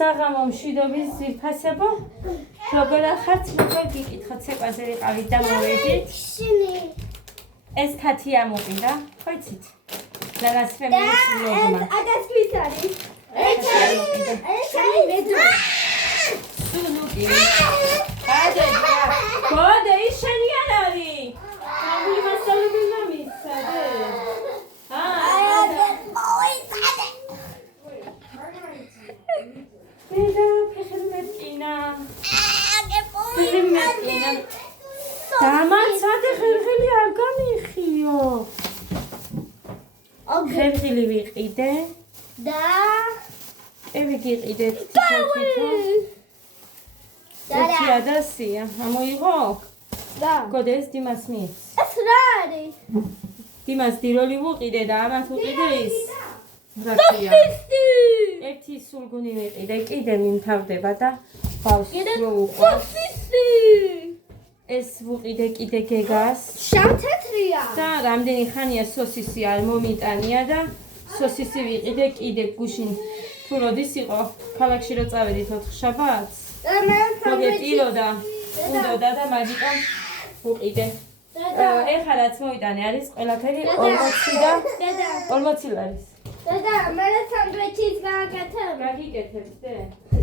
საღამო მშვიდობის ძვირფასებო, როგორ ახართ, როგორ გიკითხოთ ცეკვაზე ვიყავით და მოვედით. ეს თათი ამოყიდა, ხო იცით? რაღაც ფემინის ლოგმა. ადასთვის არის. სუნუკი. გოდე ის შენი არ არის. ამული მასალები მომისადე. Mira, pejilmetina. Pejilmetina. Damatsade xirxili ar gamixio. Xirxili viqide. Da. Evi giqidეთ თითო. Ერთი ადასია. ამოიღო? Da. გოდეს დიმას მის. ეს რა არის? დიმას დიროლი ვუყიდე და ამათ ვუყიდე ის. რაკია? ერთი სულგუნი ვიყიდე, კიდე მიმთავრდება და ბავშვს რო უყვარს. ეს ვუყიდე კიდე გეგას. შავთეთრია. და რამდენი ხანია სოსისი არ მომიტანია და სოსისი ვიყიდე კიდე გუშინ თუ როდის იყო ქალაქში რო წავედით 4 შაბათს. მოგეტილოდა, უნდოდა და მაგიტომ ვუყიდე. ეხლა რაც მოიტანე არის ყველაფერი 40 და 40 ლარის. Dada, მერე სანდვიჩის გააკეთებ. გაგიკეთებდე?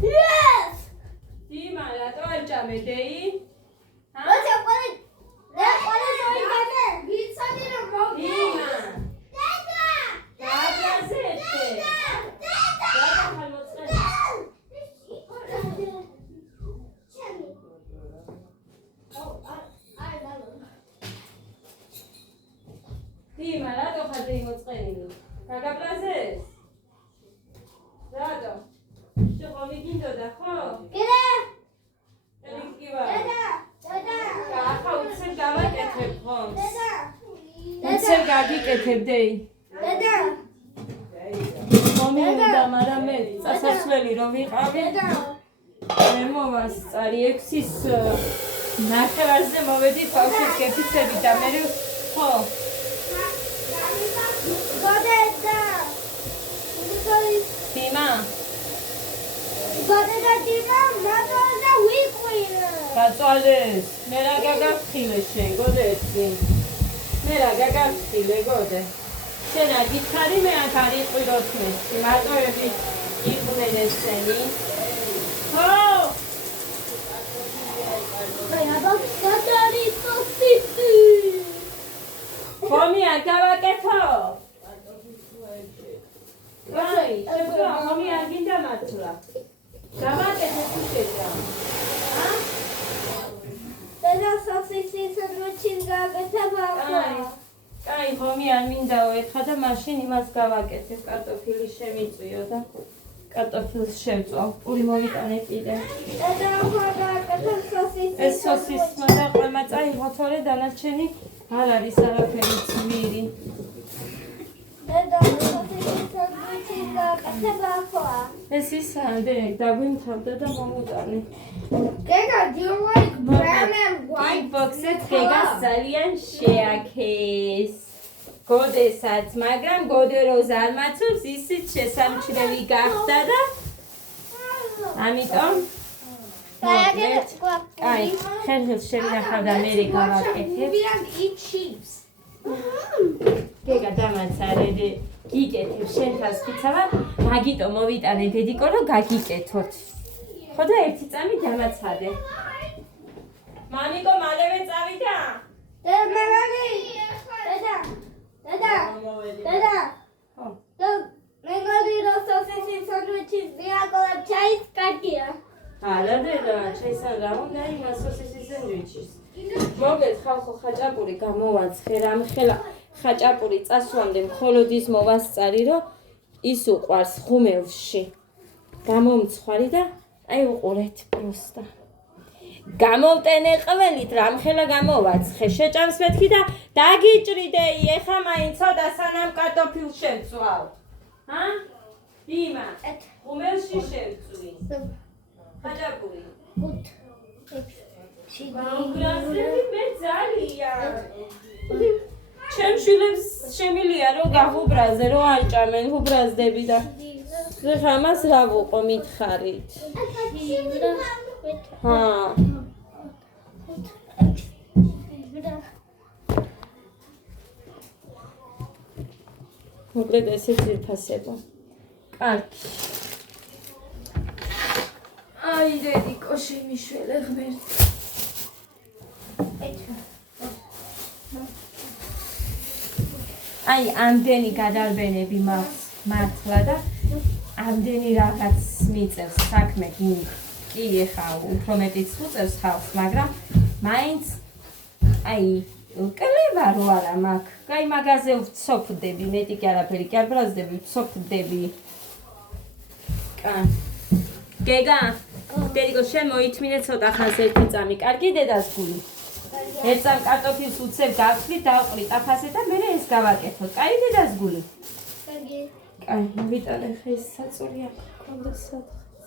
Yes! დიმა, რატო არ ჭამედეი? როცა ყოლე მოიგანე, ვიცოდი რომ მოვიდე. დიმა. დედა! გააბრაზეთე. დედა! ხალ მოწყენ. დიმა, რატო ხარ მოწყენილი? გაგაბრაზეს? რატო? შეხო მიგინდოდა ხო? კიდე? კი ვარ. დედა! ახლა უცებ გავაკეთებ ხომ? დედა! უცებ გაგიკეთებდეი. დედა! მომიუნდა, მაგრამ მე წასასვლელი რო ვიყავი. დედა! მე მოვასწარი 6-ის ნახევარზე მოვედი ბავშვებს გეფიცები და მე ხო? გოდედა! დიმა, გოდედა დიმა, მაგალდა ვიყვირე. გაწვალეს. მე რა გაგაფრთხილე შენ, გოდეცი. მე რა გაგაფრთხილე, გოდე. შენ არ გითხარი, მე აქ არ იყვიროთ მე. მარტოები იყვნენ ესენი. ხო? აი, აბა, გადარი სოსისი. ხომი არ გავაკეთო? აი, შეგო, ხომი არ გინდა მართლა. გავაკეთე თუ შეჭა. დედა სოსისის სანდვიჩის გააკეთებ ახლა. კაი, ხომი არ მინდაო ეხა და მაშინ იმას გავაკეთებ, კარტოფილი შემიწვიო და კარტოფილს შევწვალ. პური მოვიტანე კიდე. დედა ახლა გააკეთებ სოსისის. ეს სოსისმა და ყველმა წაიღო, თორე დანარჩენი არ არის არაფერი ძვირი. დედა სოსისის სანდვიჩის გააკეთებ ახლა. ეს ისაა, დაგვიმთავრდა და მომუტანე. Gega, do you like brown and white? ბოქსეთ გეგას ძალიან შეაქეს. გოდესაც, მაგრამ გოდე როზ არ მაცობს, ისიც შესამჩნევი გახდა და ამიტომ აი, ხერხილს შევინახავ და მე გავაკეთებ. We and eat chips. გეგა დამაცარები, გიკეთებ შენ თავს ფიცავა, მაგიტო მოვიტანე დედიკო რომ გაგიკეთოთ. ხო და ერთი წამი დამაცადე. მამიკო მალევე წავიდა? Dada. ხო. მეგოდი რომ სოსისის სანდვიჩის მიაკოლებ ჩაის კარგია. არა დედა, ჩაისან რა უნდა იმას სოსისის სენდვიჩის. მოგეთხავ ხო ხაჭაპური გამოვაცხე, რამხელა ხაჭაპური წასვლამდე მხოლოდ ის მოვასწარი, რომ ის უყვარს ხუმელში. გამომცხვარი და აი უყურეთ პროსტა. გამოვტენე ყველით, რამხელა გამოვაცხე, შეჭამს მეთქი და დაგიჭრიდეი, ეხა მაინც ცოტა სანამ კარტოფილს შევწვალ. დიმა, ხუმელში შევწვი. ხაჭაპური. გაგრაზები მე ძალიან. ჩემ შვილებს შემილია რომ გაღუბრაზე, რომ არ ჭამენ, უბრაზდები და ამას რა ვუყო მითხარით? ჰა. მოკლედ ესე ძირფასება. კარგი. აი დედიკო შემიშველე ღმერთი. აი ამდენი გადარბენები მაქვს მართლა და ამდენი რაღაც მიწევს საქმე კი ეხა უფრო მეტიც უწევს ხალხს, მაგრამ მაინც აი კლება რო არა მაქვს. კაი მაღაზიაზე ვცოფდები, მეტი კი არაფერი კი არ ბრაზდები, ვცოფდები. გეგა, დედიკო შენ მოითმინე ცოტა ხანს ერთი წამი. კარგი დედას გული. ერთ წამ კარტოფილს უცებ გავხდით, დავყრი ტაფაზე და მე ეს გავაკეთოთ. კაი დედას გული. კარგი. კაი, მოვიტანე ხე ეს საწოლი აქ გქონდა სადღაც.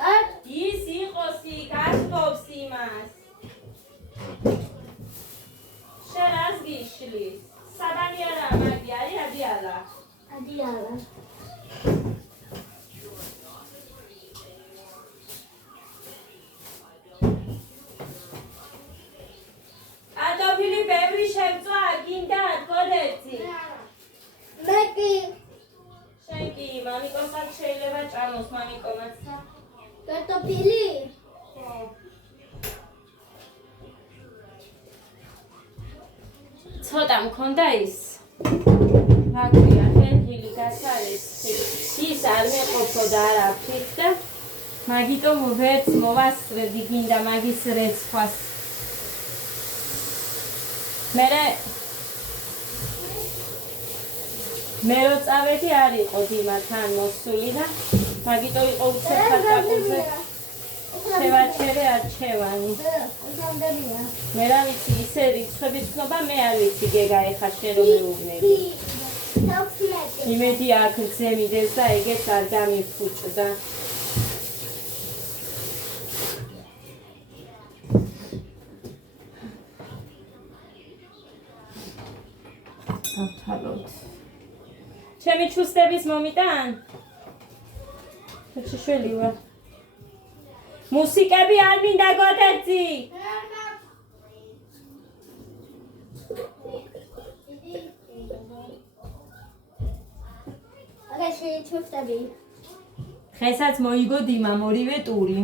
და ის იყოს იქ ახლობს იმას. შენ რას გიშლის? საბანი არა მაგი არის ადიალა. ადიალა. კარტოფილი ბევრი შემწვა გინდა გოდეცი. მე კი შენ კი მამიკოსაც შეიძლება ჭამოს მამიკომაც. კარტოფილი? ხო. ცოტა მქონდა ის. რა ქვია, ხენგილი გასარეს. ის არ მეყოფოდა არაფრით და მაგიტომ ვერც მოვასწრებდი გინდა მაგის რეცხვას. მე რო წავედი არ იყო დიმათან მოსული და მაგიტომ იყო უცებ ხატაკურზე შევაჩერე არჩევანი. მე რა ვიცი ისე რიცხვების ცნობა მე არ ვიცი გეგა ეხა შენ რომ მეუბნები. იმედი აქ გზე მიდეს და ეგეც არ გამიფუჭდა. დავთვალოთ. ჩემი ჩუსტების მომიტან? შეშველი ვარ. მუსიკები არ მინდა გოდეცი. აგაში ჩუსტები. ხესაც მოიგო დიმამ ორივე ტური.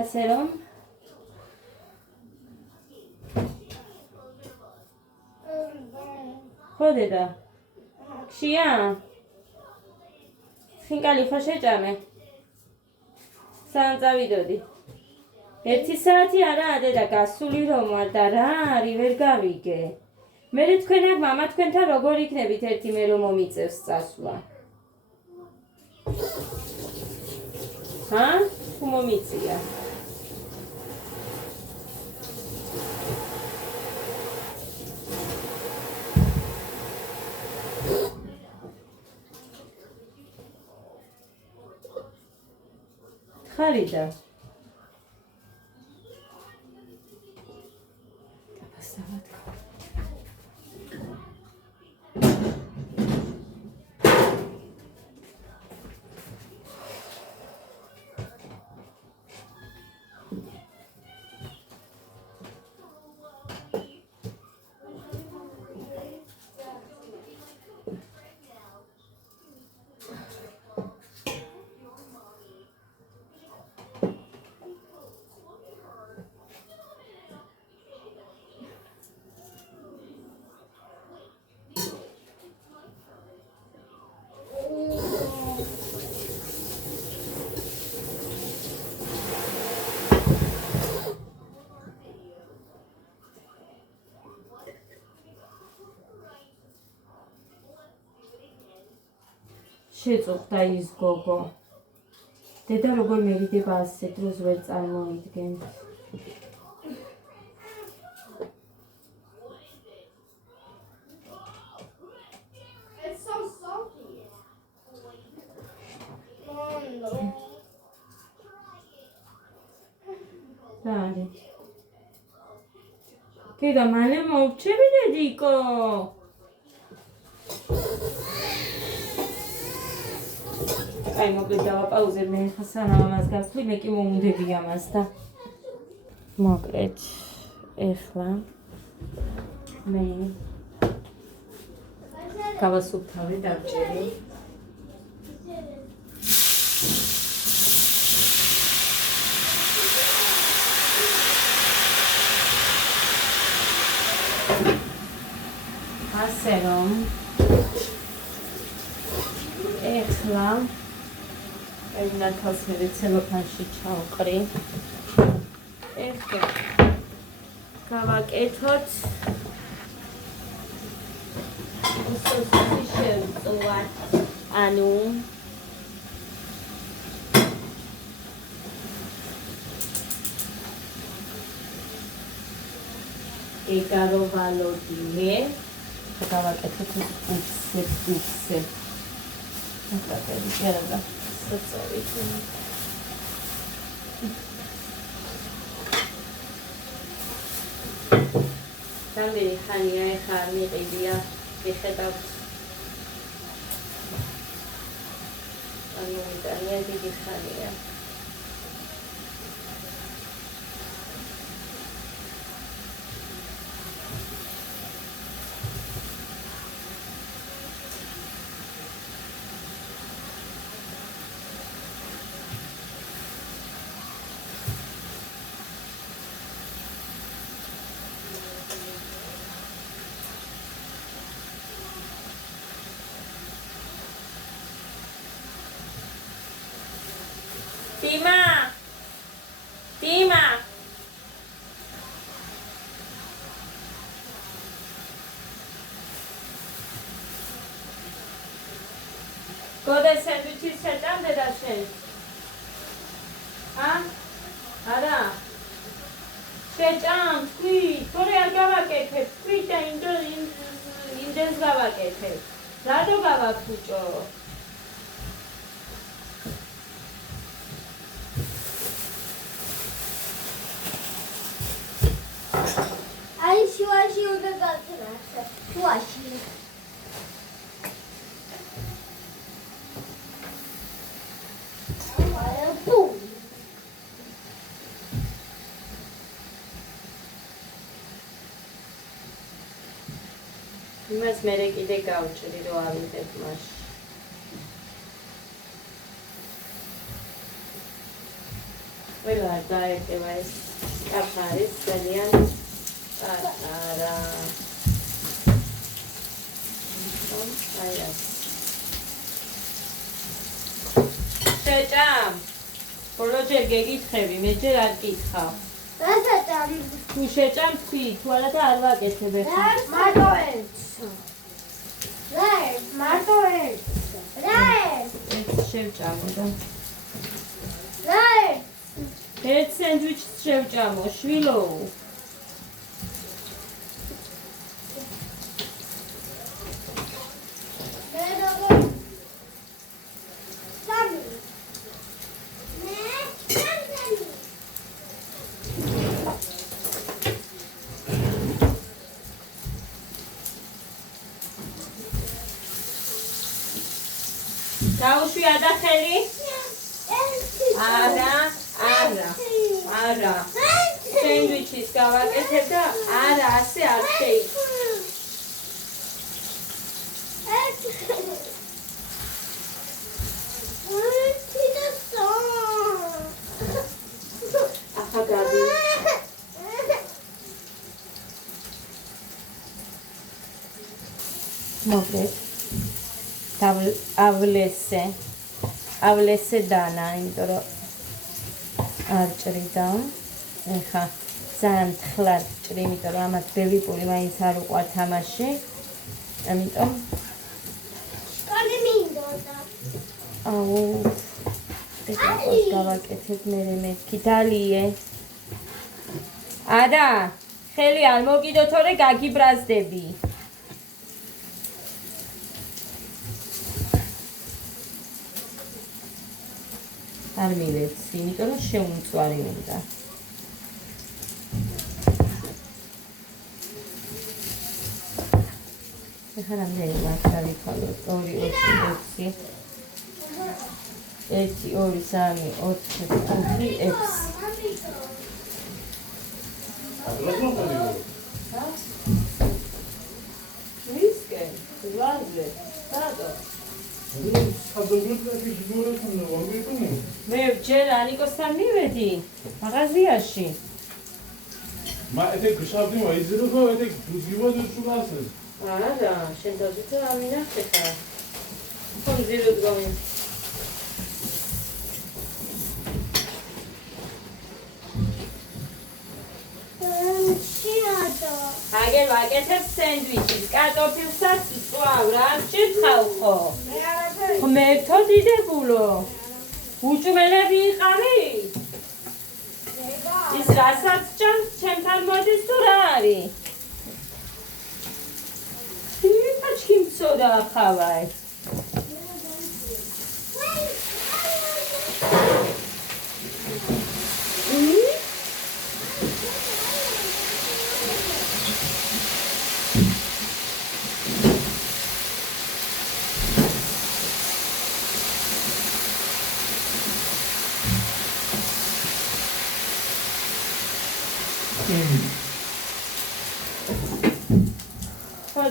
ასე რომ ხო დედა? ხშია? ხინკალი ხო შეჭამე? სამ წავიდოდი. 1 საათი არაა დედა გასული რომ არ და რა არის ვერ გავიგე. მე თქვენ აქ მამა თქვენთან როგორ იქნებით ერთი მე რომ მომიწევს წასვლა? ჰა? თუ მომიწია? ხარიდა. შეწუხდა ის გოგო. დედა როგორ მერიდება ასე დროს ვერ წარმოიდგენთ. It's so salty. Oh no. რა არის? კიდე მალე მოვჩები დედიკო. აი მოკლედ დავაპაუზებ მე ხა სანამ ამას გავთვლი მე კი მომუნდები ამას და მოკლედ ეხლა მე გავასუფთავე დავჭერი ასე რომ ეხლა ნათელს მე ცელოფანში ჩავყრი. ეხლა გავაკეთოთ სოსისი შევწვათ. ანუ ეკაროვალოდი მე გავაკეთოთ უცე აკეთებ ჯერა საწოლით რამდენი ხანია ეხლა არ მიყიდია მიხედავთ ანუ იტალია დიდი ხანია Dima! Gode sandwichi setam deda shen. Ha? Ara. Setam, qui, tore ar gavaketeb, qui da indes gavaketeb. Rado gavakfucho. შუაში უნდა გაქრა. შუაში. იმას მე კიდე გავჭრი რომ ავიდეთ მაშინ. ყველა დაეკევა ეს კაფარის ძალიან არა. შეჭამ. ბოლო ჯერ გეკითხები, მე ჯერ არ გკითხავ. რა შეჭამ? თუ შეჭამ თქვი, თუ არა და არ ვაკეთებ ახლა. მარტო ერთს. რა, მარტო ერთს. რა, ეს შევჭამო და. რა. ერთ სენდვიჩს შევჭამო, შვილო. გაუშვი ადახელი? არა. სენდვიჩის გავაკეთებ და არა, ასე არ ახლა გადი. მოკლედ ავლესე დანა, იმიტომ რომ არ ჭრიდა. ეხა ძალიან თხლად ჭრი, იმიტომ რომ ამათ ბევრი პური მაინც არ უყვარ თამაში. ამიტომ სკოლი მინდოდა. აუ დეკორს გავაკეთებ მე მეთქი დალიე. არა, ხელი არ მოკიდო თორე გაგიბრაზდები. არ მივეცი, იმიტომ რომ შეუმწვარი უნდა. ეხლა რამდენი მაქვს დავიქალოთ? 2, 4, 6 1, 2, 3, 4, 5, 6. ვისკენ, ლაზე, სადო? მე ჯერ ანიკოსთან მივედი მაღაზიაში. არა, შენ დაძითა ამინახე ხარ. ხომ ზირო დგომი. აგერ ვაკეთებ სენდვიჩის, კარტოფილსაც წვავ რა, ჭირხავ ხო? ღმერთო დიდებულო. უჭმელები იყავი? ის რასაც ჭამს, ჩემთან მოდის თუ რა არის? Paczki soda chawaj.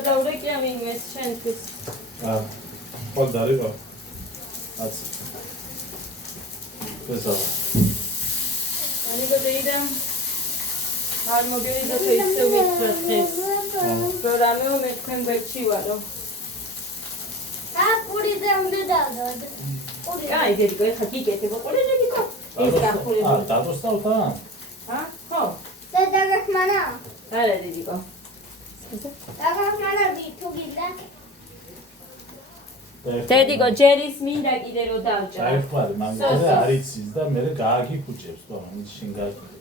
Daure ki am invescentis. Qual dariva? Ați. Pesava. Anico deidam. Ar mobiliza to isto mitfratnes. Programeo metkem verchivaro. puri de dado. Ai, dedico, ეხა გიგეთი მოყოლე dedico. ეს გახურე. დადოსტავ თან? ხო. და დაგახმარა. არა dedico. დაგახმარა თუ გინდა. dedico, ჯერის მინდა კიდე რო დავჭა. დაიხმარი, მაგაზე არ იცის და მე გააგიფუჭებს, თორემ ის შინ გააკეთე.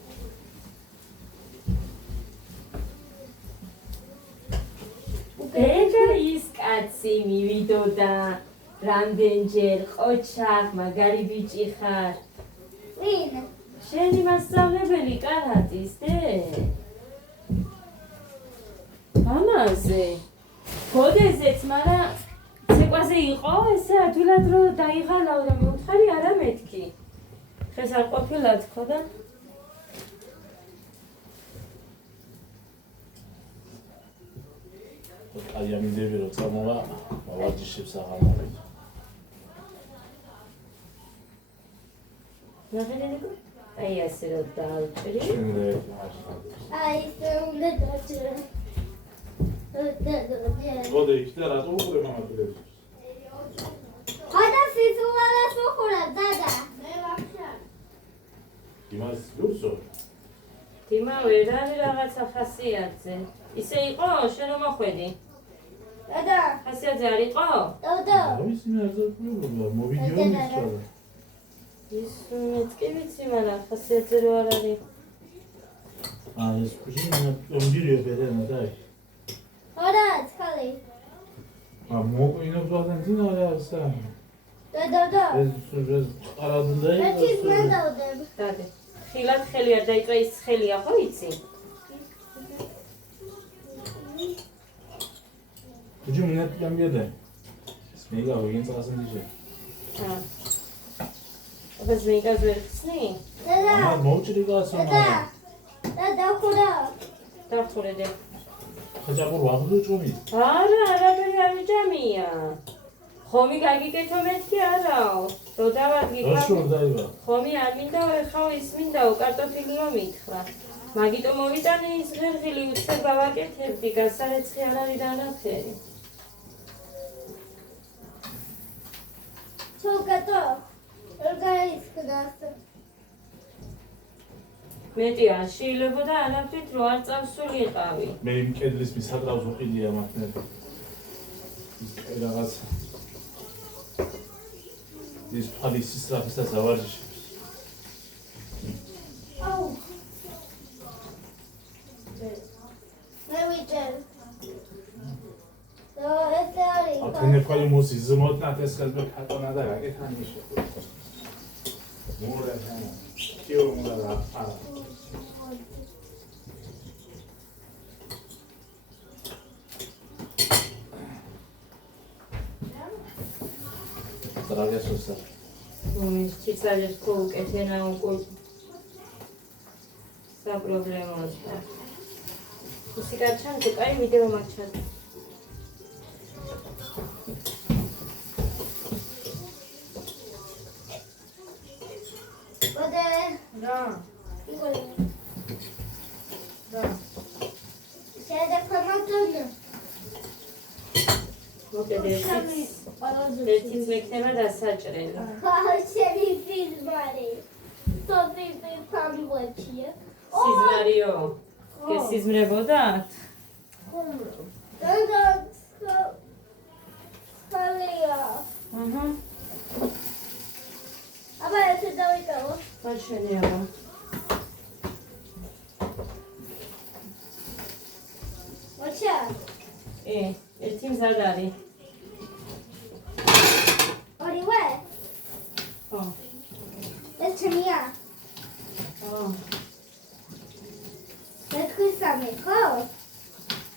და ის კაცი მივიდოდა რამდენჯერ ყოჩაღ მაგარი ბიჭი ხარ. ვინ? შენი მასწავლებელი კარატის დე. მამაზე. გოდეზეც, მაგრამ ცეკვაზე იყო, ესე ადვილად რო დაიღალავ და მეუთხარი არა მეთქი. ხეს არ ყოფილა თქო და აი ამიდები რო წამოვა, ვარჯიშებს აღამარებ. ნახე აი ასე რო დავჭრი. აი ეს უნდა დაჭრა. გოდე იქდა რატო უყურე მამა ტელევიზორს? ხოდა სიცოცხლეს უყურებ დადა. მე ვახშარ. იმას გურსო? დიმა ვერ არის რაღაცა ხასიათზე. ისე იყო, შენ რომ მოხვედი? დადა. ხასიათზე არ იყო? დადა. ის მე არ ზოგადად მოვიდიო მისწავლა. ის მეც კი ვიცი, მაგრამ ხასიათზე რო არ არის. ეს კუჟი მომდირიო ბერენა დაი. ხოდა ხალი. მოყვინო ბლანტინა რა ასა. დადა. ეს ყარადუნდა მე ის მანდავდებ. დადე. ხილად ხელი არ დაიწვა ის ხელია ხო იცი? კუჟი მე გამიადე. ეს მეგა ვინ წასენ დიჟე. აბას მეგას ვერ ხსნი? დადა. ამა მოვჭრი გასონა. დადა ხოდა. დახურე დე. ხაჭაპურ ვაღლო ჭომი. არა, არაფერი არ მიჯამია. ხომი გაგიკეთო მეთქი არაო. რო დავარგი. რაშორ დაივა. ხომი არ მინდაო, ეხლა ის მინდაო, კარტოფილიო მითხრა. მაგიტომ მოვიტანე ის ღერღილი უცხო გავაკეთებდი, გასარეცხი არ არის და არაფერი. ჩოკატო. ორგანიზკდას. მეტი არ შეიძლებოდა ანაფრით რო არ წავსულიყავი. მე იმ კედლის მისატრავს უყიდია მაგნე. რაღაც ის თვალის ისრაფის და ზავარჯიშებს. Oh. Where we go? So it's sorry. ათენექვალი მუსიზმოთ ნათესკალბე ქატონა და გაკეთანი შეხვდა. მურა თანა. კიო მურა არა. ტრაგესოსა. ის ციცალებს კოლკეთენა უკულ საპრობლემოა. ისიკაჩან კაი ვიდეო მაჩად. რა. რა. შედა კომენტონი. მოკედეს. ერთიც მექნება დასაჭრელი. შენი სიზმარი. სოფი ფამბოჩია. სიზმარიო. გესიზმრებოდათ? აჰა. აბა ეს დავიკავო. არ შეიძლება. მოჩა. ერთი მზადარი. ორივე. ხო. ეს ჩემია. ხო. მეთქვისამი, ხო?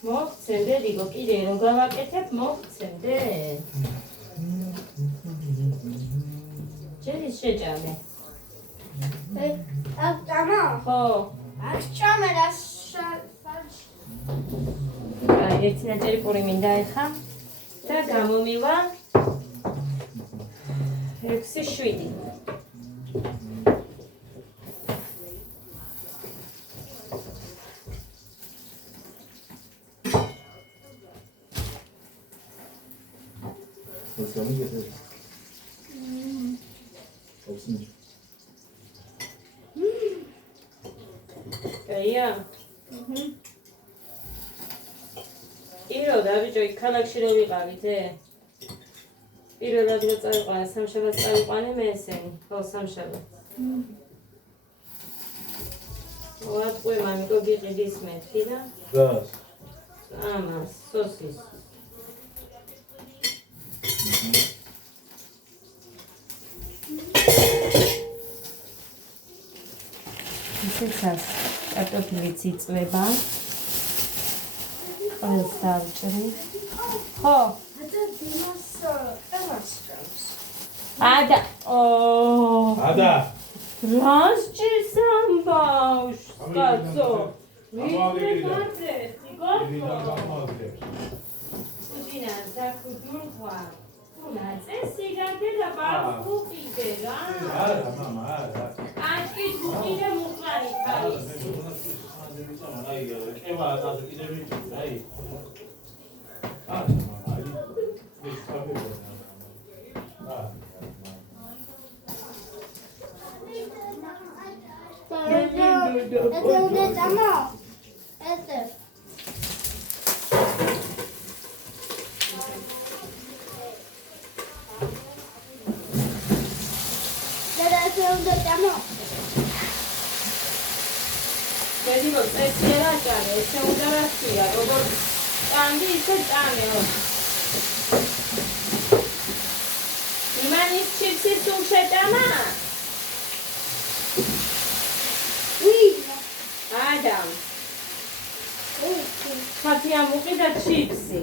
მოხცენდე რიგო, კიდე რომ გავაკეთებ, მოხცენდე. ჯერის შეჭამე. აქ წამა? ხო. აქ წამე და ერთი ნაჭერი პური მინდა ეხა და გამომივა 6-7. Was haben wir jetzt? Aufs nicht. კაია. ირო და ბიჭო იქ ქალაქში რო ვიყავით, პირველად რო წავიყვანე, სამშაბათს წავიყვანე მე ესენი, ხო სამშაბათს. ვატყვე მამიკო გიყიდის მეთქი და Gas. ამას, სოსის. ისეცას კარტოფილიც იწვება. ყველს დავჭრი. ხო. Ada. რას ჭირს ამ ბავშვს, კაცო? Cugina, dacă durva, una ți-e gândit la barbuchide, da? Ada, mama, ada. Așki buchide muclari caris. Eva, da, ide mi, dai. Ah, mama, ai. Deci, cabe. Ah. unde წამა? ესე. და unde წამა? Vedi lo stesso era già, c'è un garanzia, robot. Andi se ჭამეო. იმანის ჩიპსი თუ შეჭამა? Adam. ხათია მუყიდა ჩიპსი.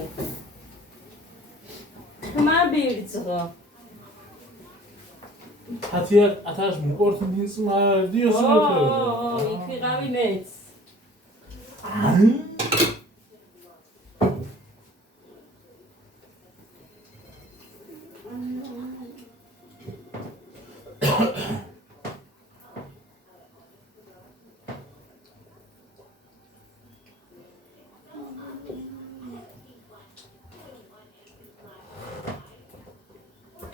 ხმა ბირძღო. Hatia, atash muqortin dinsma dios ო, იქ ვიყავი მეც.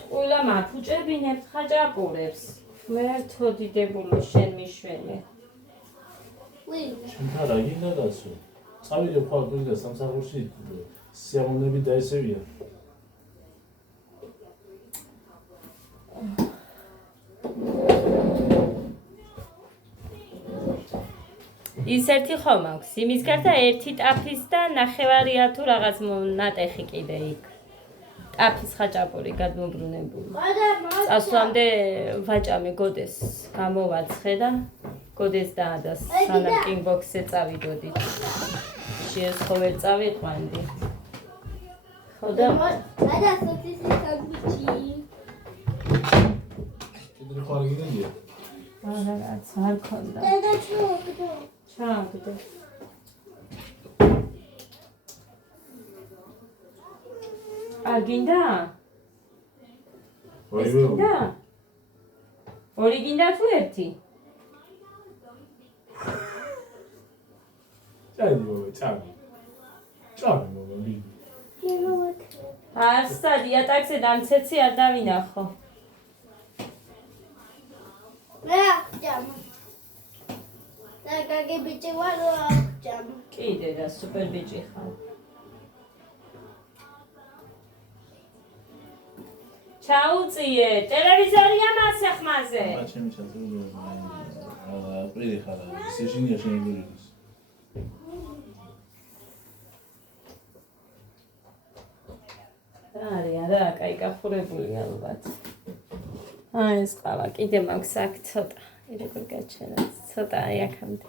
ყველა მაფუჭებინებთ ხაჭაპურებს. მერთო დიდებულო შენ მიშვენე. Შენთან რა გინდა გასო? წავიდე ხვალ და სამსახურში სიამოვნები და ესევია. ის ერთი ხომ აქვს. იმის გარდა ერთი ტაფის და ნახევარია თუ რაღაც ნატეხი კიდე იქ. ტაფის ხაჭაპური გადმობრუნებული. წასვლამდე ვაჭამე გოდეს გამოვაცხე და გოდეს დაადას სანამ კინგბოქსზე წავიდოდით. შეეს ხო ვერ წავიყვანდი. ხო და და სოცისი სანდვიჩი. კიდე ხარ გიგენია. რაღაც არ ქონდა. და ჩუქდა. ჩაგდე. აგინდა? გინდა? ორი გინდა თუ ერთი? ჭამი მომი. ასა დიატაქსე დამცეცი არ დავინახო. რა ჯამა. და გაგი ბიჭი ვარ ჯამა. კიდე რა სუპერ ბიჭი ხარ. ჩაუწიე, ტელევიზორია მასე ხმაზე. ჩემი ჩაწერილი აპრილი ხარ, სეჟინია შეიძლება. არა, კაი კახურებული ალბათ. აი ეს ყავა კიდე მაქვს აქ ცოტა. როგორ გაჩერა? ცოტა აი აქამდე.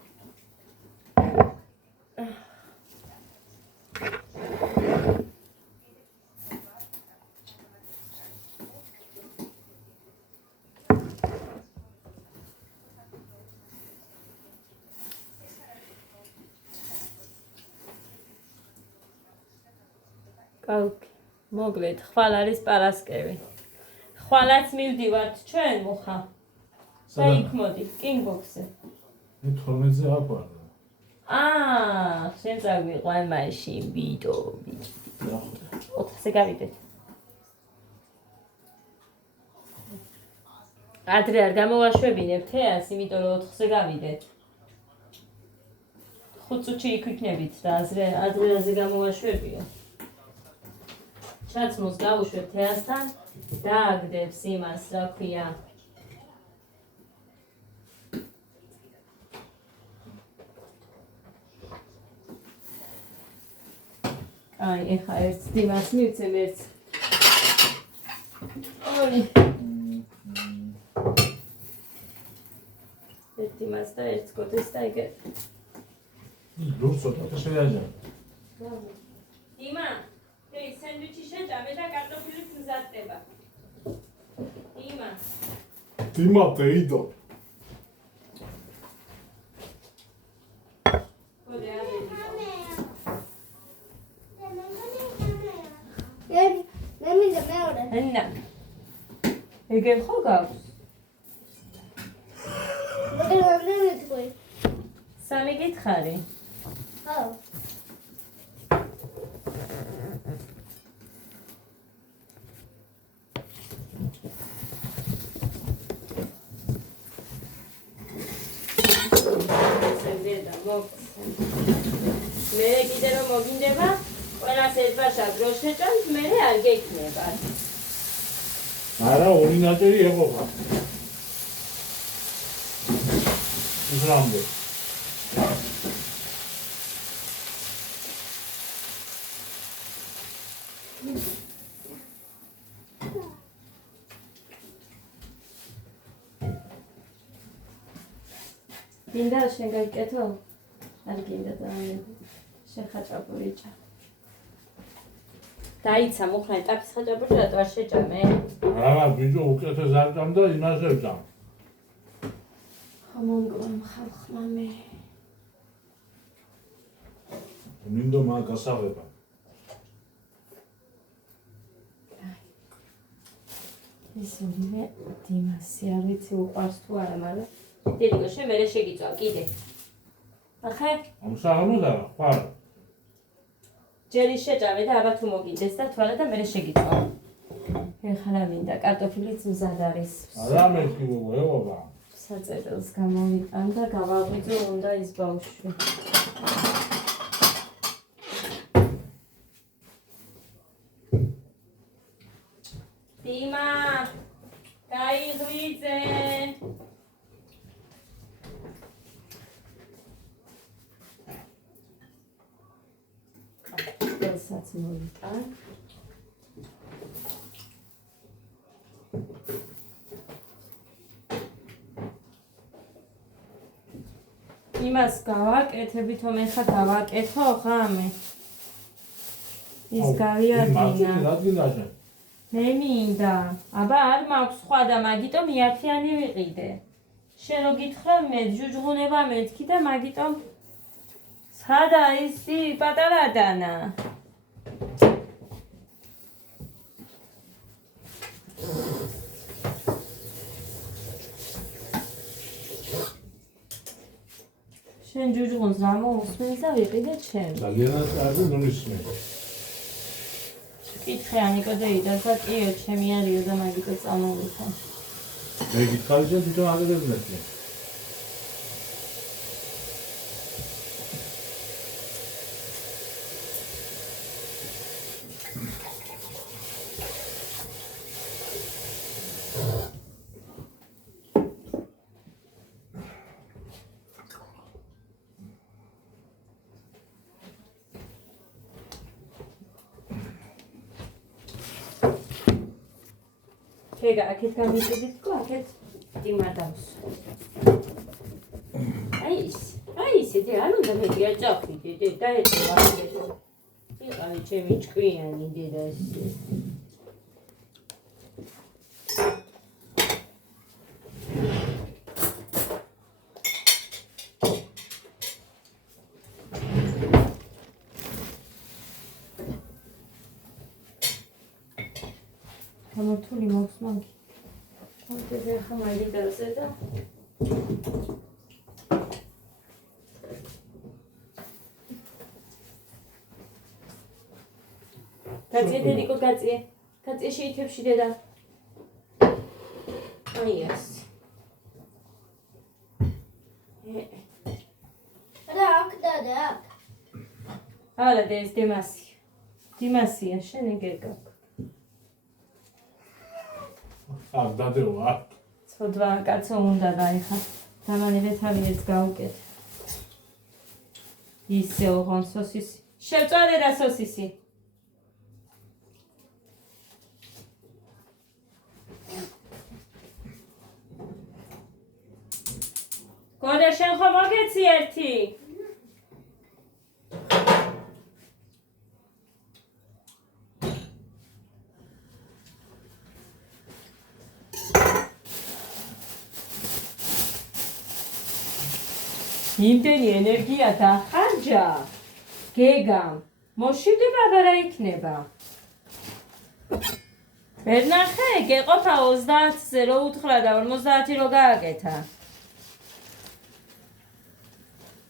კაუკი მოგლეთ, ხვალ არის პარასკევი. ხვალაც მივდივართ ჩვენ მუხა. და იქ მოდი, კინგბოქსზე. მე 12-ზე აყვარ. შენ წაგვიყვან მაშინ ვიდეო. 4-ზე გავიდეთ. ადრე არ გამოვაშვებინებ თეას, იმიტომ რომ 4-ზე გავიდეთ. 5 წუთში იქ ვიქნებით და ადრეაზე გამოვაშვებია. ჩაცმულს გავუშვებ თეასთან და აგდებს იმას, რა ქვია. აი, ეხა ერთს დიმას მივცემ ერთს. ოი. ერთ დიმას და ერთს გოდეს და ეგ. ლურსო და შეაჯა. დიმა, ეს სენდვიჩი შეჭამე და კარტოფილიც მზადდება. დიმა დეიდო. Anna. Egel ხო გავს? სამი გითხარი? ხო. მე კიდე რომ მოგინდება, ყველას ერთბაშად რო შეჭამთ, მე არ გექნებათ. არა, ორი ნაწილი ეყოფა. ისრამდე. გინდა შენ გაიკეთო? არ გინდა და შეხაჭაპური ჭა. დაიცა მოხნე ტაფის ხაჭაპური რატო არ შეჭამე? არა, ბიჭო, უკეთეს არ ჭამდა, იმას ევჭამ. ხომონგლამ ხალხმა მე. მინდო მაგ გასაღება. ისინი დიმასი არ ვიცი უყვარს თუ არა, მაგრამ დედიკო შენ მერე შეგიწვა კიდე. ახე? ამსაღამოდ არა, ხარ. ჯერი შეჭამე და აბა თუ მოგინდეს და თვალა და მერე შეგიწვა. ეხლა რა მინდა, კარტოფილიც მზად არის. არა მეთქი მოგეობა. საწერილს გამოვიტან და გავაღვიძო უნდა ის ბავშვი. დიმა, გაიღვიძე. კაცი მოვიტან. იმას გავაკეთებით, რომ ეხლა გავაკეთო ღამე. ის გავიადგინა. მე მინდა. აბა არ მაქვს სხვა და მაგიტომ იათიანი ვიყიდე. შენ რო გითხრა მე ჯუჯღუნება მეთქი და მაგიტომ სადა ისი პატარა დანა. შენ ჯუჯღუნს რა მოусმენს და ვიყიდე ჩემ. ძალიან კარგი ნუისმენ. კითხე ანიკო დაიდარსა კიო ჩემი არიო და მაგიტო წამოვიდა. მე გითხარი შენ თვითონ აგებინეთი. Hega, akit გამიწვიდით თქო, akit დიმადავს. აი ისეთი არ უნდა მეტი აჭაფიდე და ეწევა ეგეთო. იყავი ჩემი ჭკვიანი დედა ესე. გამართული მაქვს მაგი. ამაზე ახლა მაგიდაზე და გაძიე დედიკო გაძიე. გაძიე შეითებში დედა. აი ასე. რა აქ დადა აქ. არა და ეს დიმასია. დიმასია შენ ეგერ გაქვს. აქ დადევა. ცოდვა კაცო უნდა და ეხა დამანერე თავიებს გავუკეთ. ისე ოღონ სოსისი. შევწვადე და სოსისი. გორე შენ ხო მოგეცი ერთი? იმდენი ენერგია დახარჯა გეგამ მოშივდება აღარა იქნება ვერ ნახე გეყოფა 30-ზე რო უთხრა და 50 რო გააკეთა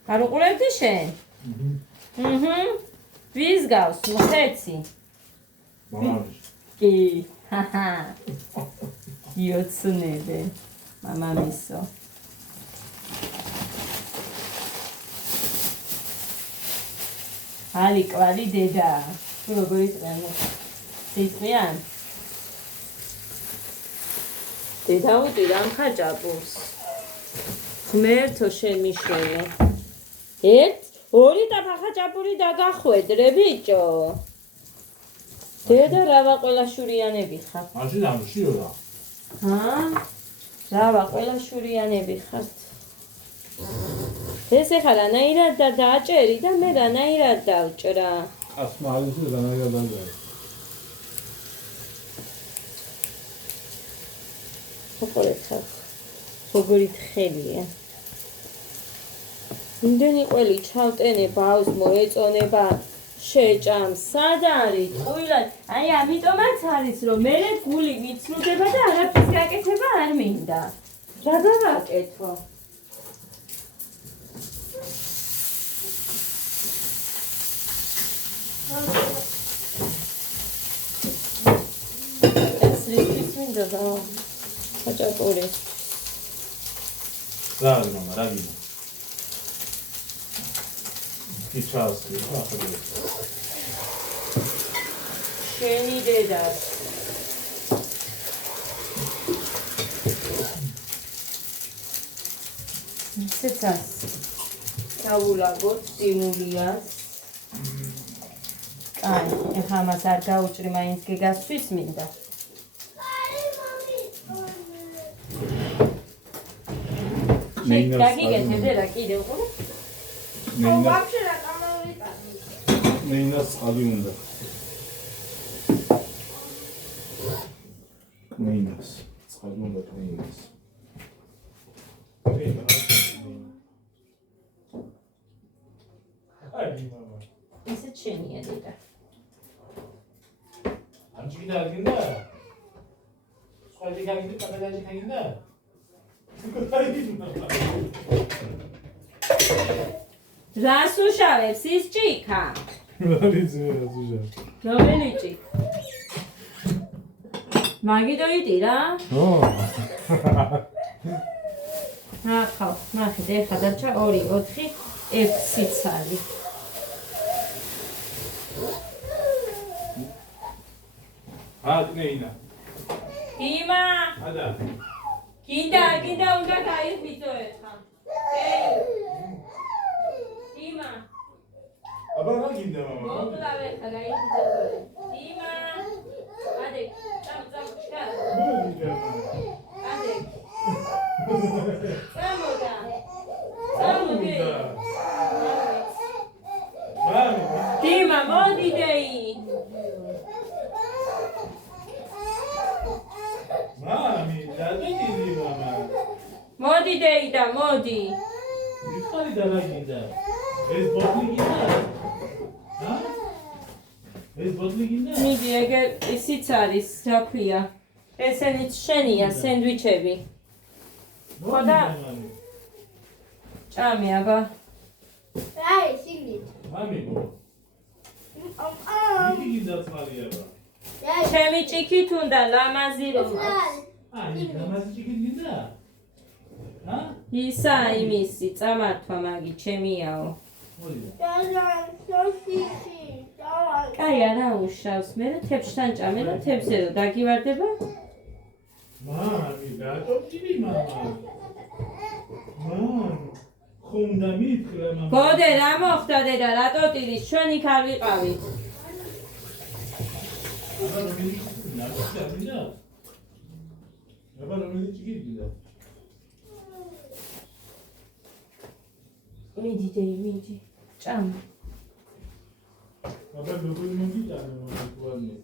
არ უყურებდი შენ? ვის გავს მოხეცი? მამამის კი ჰაჰა იოცნებე მამამისო ალი კვალი დედა თუ როგორ იწყენ სიტყვიან დედა უტირა მხაჭაპურს ღმერთო შენ მიშველე ორი ტაფახაჭაპური დაგახვედრე ბიჭო დედა რავა ყველა შურიანები ხარ მაშინ ამშიო რა რავა ყველა შურიანები ხართ ეს ეხლა რანაირად და დააჭერი და მე რანაირად დავჭრა. ასმა არის რანაირად დავჭრა. ხოხორეცა. როგორი თხელია. იმდენი ყველი ჩავტენე ბავს მოეწონება შეჭამ სად არის? ყვილად. აი ამიტომაც არის რომ მე გული მიცრუდება და არაფრის გაკეთება არ მინდა. რა გავაკეთო? ეს რითიც მინდა და ხაჭაპური რა არის მამა რა გინდა იჩასი ახლა შენი დედა ისეცას დაულაგოთ სტიმულიას აი, ეხლა ამას არ გაუჭრი, მაინც გეგასთვის მინდა. გაგიგეთებდე რა კიდევ ხო? Вообще რა გამოვიტანე. ნეინას წყალი უნდა. ნეინას წყალი უნდა ნეინას. აი მამა. ისე შენია დედა. ამჭი დაგინდა? სხვადი გაგინდა, პაპადაჯი გაგინდა? რას უშავებს ის ჭიქა? რაზეა რაზეა? რომელი ჭიქა? მაგიდოიდი რა? ო. ნახავ, ნახეთ, ეხლა დარჩა 2, 4, 6 ცალი. ნეინა. იმა, ადა. გინდა უნდა გაიხბიცო ეხლა. იმა. აბა რა გინდა მამა? მოკლავ ეხლა გაიხბიცო. იმა. ადე, წამ შკა. მოიგე. ადე. წამოდა. წამოდი. მამი. იმა, მოდი დეი. მამი, დადიდი მამა. მოდი დეიდა, მოდი. მიხარი და რა გინდა? ეს ბოთლი გინდა? ჰა? ეს ბოთლი გინდა? მიდი, ეგ ისიც არის, რა ქვია. ესენიც შენია, სენდვიჩები. ხოდა? ჭამე, აბა. აი, სიგნით. მამი, მიდი გინდა წყალი აბა. ჩემი ჭიქით უნდა ლამაზი რომ აქვს. აი, ლამაზი ჭიქით გინდა? ჰა? ისა იმისი, წამართვა მაგი, ჩემიაო. კაი, არა უშავს, მე თებშთან ჭამე და თებზე რომ დაგივარდება. მამი, რატო გიდი მამა? მამი, ხომ და მითხრა მამა. გოდე, რა მოხდა დედა, რატო ტირის, ჩვენ იქ არ ვიყავით. აბა რომელი ნაკეთა გინდა? აბა რომელი ჭიქით გინდა? მიდი დეი, მიდი. ჭამ. აბა როგორ მოგიტანე მამა თუანე?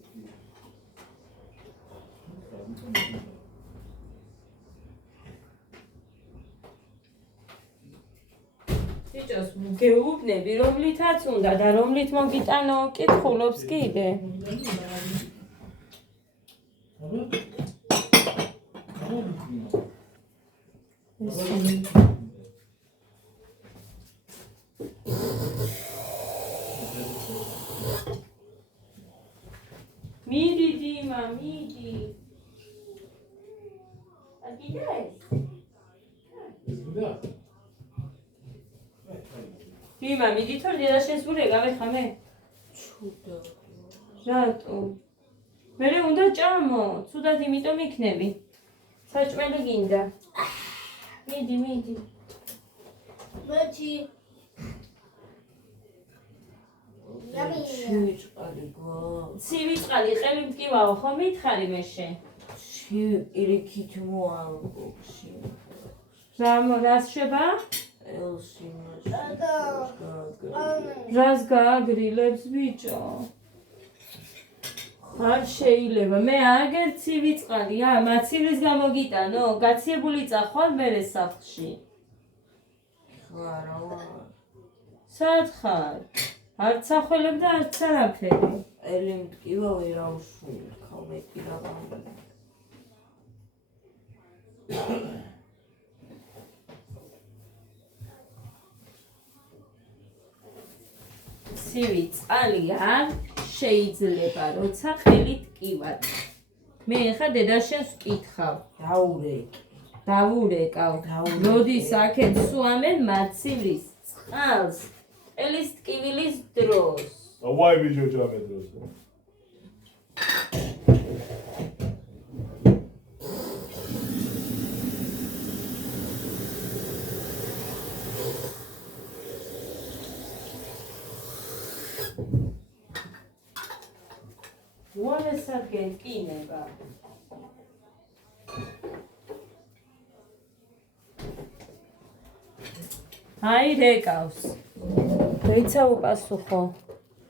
ბიჭოს გეუბნები, რომლითაც უნდა და რომლით მოგიტანო, კითხულობს კიდე. აბა? მიდი დიმა, მიდი. აგიდა ეს? ეს გინდა? დიმა, მიდი თორე დედა შესულე გავეხამე. ჩუდა. რატო? მერე უნდა ჭამო, ცუდად იმიტომ იქნები. საჭმელი გინდა. მიდი, მიდი. მოდი. ცივი წყალი გვაქვს. ცივი წყალი, ყელი მტკივაო, ხო მითხარი მე შენ? ცივი პირიქით მოალბოქში. რას შვება? ელსიმაში. რას გააგრილებს ბიჭო? არ შეიძლება, მე აგერ ცივი წყალი, მაცივრის გამოგიტანო, გაციებული წახვალ მერე სახლში. ხარა ვარ. სად ხარ? არც ახველებ და არც არაფერი. ელი მტკივა ვერა უშული, ხალმეტი რაღაცა. ცივი წყალი არ შეიძლება, როცა ყელი ტკივად. მე ხა დედაშენს ვკითხავ. დავურეკავ. როდის აქეთ სვამენ მაცივრის წყალს, ყელის ტკივილის დროს. ავაი ბიჭო ჭამე დროს. უარესადგენ კინება. აი რეკავს. როიცა უპასუხო.